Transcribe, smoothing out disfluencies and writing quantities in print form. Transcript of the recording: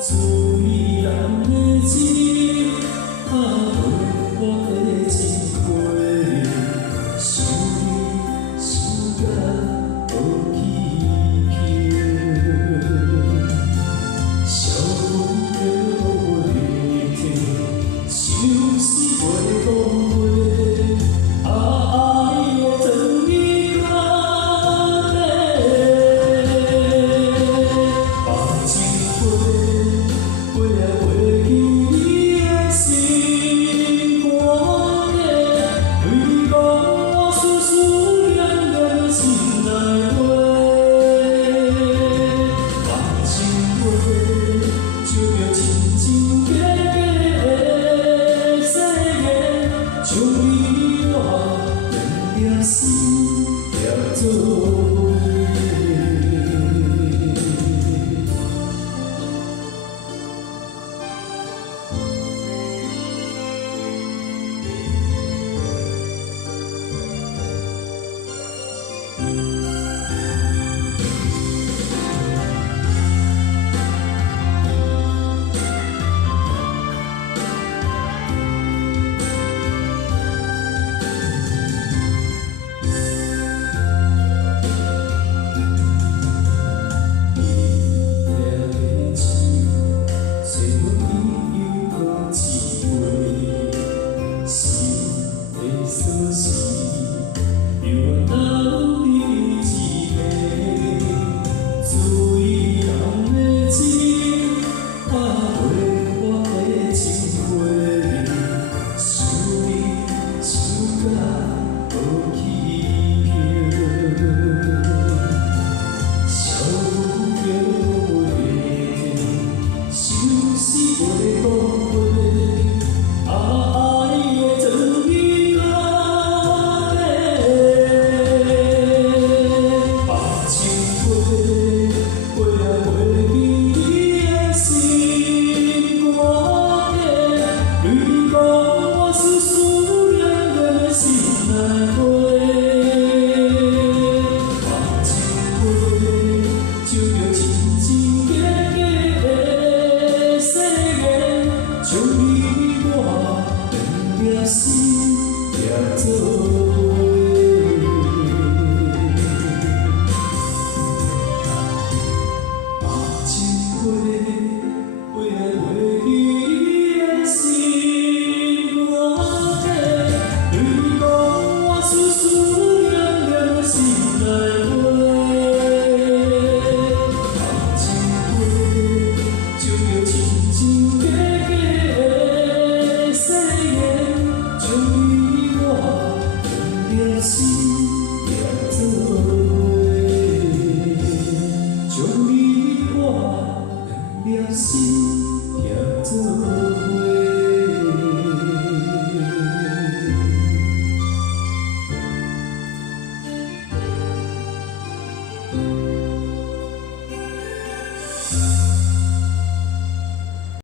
自意人的情，拍落我的情花，想你想甲无起叫，笑风着袂停，想死袂讲话。 将你我两粒心连做。 将你我两粒心连做把情话，飞来飞去你的心肝底，对讲我思思念念的心内话。把情话，就叫亲情假假。 将你我两粒心连做将你我两粒心连做